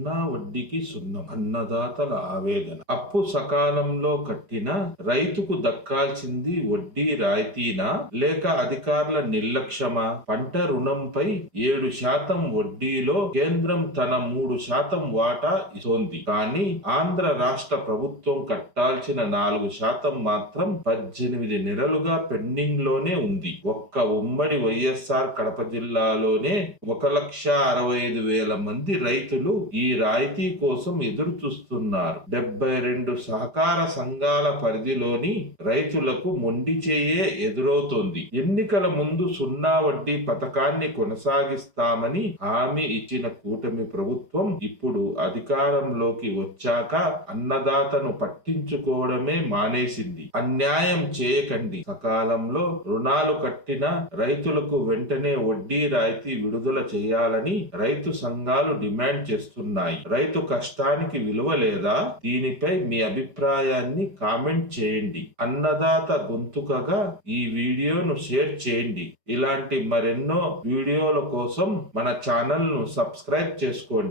సున్నా వడ్డీకి సున్నం అన్నదాతల ఆవేదన. అప్పు సకాలంలో కట్టిన రైతుకు దక్కాల్సింది వడ్డీ రాయితీనా లేక అధికారుల నిర్లక్ష్యమా? పంట రుణంపై 7% వడ్డీలో కేంద్రం తన 3% వాటా ఇస్తోంది. కానీ ఆంధ్ర రాష్ట్ర ప్రభుత్వం కట్టాల్సిన 4% మాత్రం 18 నెలలుగా పెండింగ్ లోనే ఉంది. ఒక్క ఉమ్మడి వైఎస్ఆర్ కడప జిల్లాలోనే 1,65,000 మంది రైతులు ఈ రాయితీ కోసం ఎదురు చూస్తున్నారు. 72 సహకార సంఘాల పరిధిలోని రైతులకు మొండి చేయే ఎదురవుతోంది. ఎన్నికల ముందు సున్నా వడ్డీ పథకాన్ని కొనసాగిస్తామని హామీ ఇచ్చిన కూటమి ప్రభుత్వం ఇప్పుడు అధికారంలోకి వచ్చాక అన్నదాతను పట్టించుకోవడమే మానేసింది. అన్యాయం చేయకండి, సకాలంలో రుణాలు కట్టిన రైతులకు వెంటనే వడ్డీ రాయితీ విడుదల చేయాలని రైతు సంఘాలు డిమాండ్ చేస్తున్నాయి. రైతు కష్టానికి విలువ లేదా? దీనిపై మీ అభిప్రాయాన్ని కామెంట్ చేయండి. అన్నదాత గొంతుకగా ఈ వీడియోను షేర్ చేయండి. ఇలాంటి మరెన్నో వీడియోల కోసం మన ఛానల్ ను సబ్స్క్రైబ్ చేసుకోండి.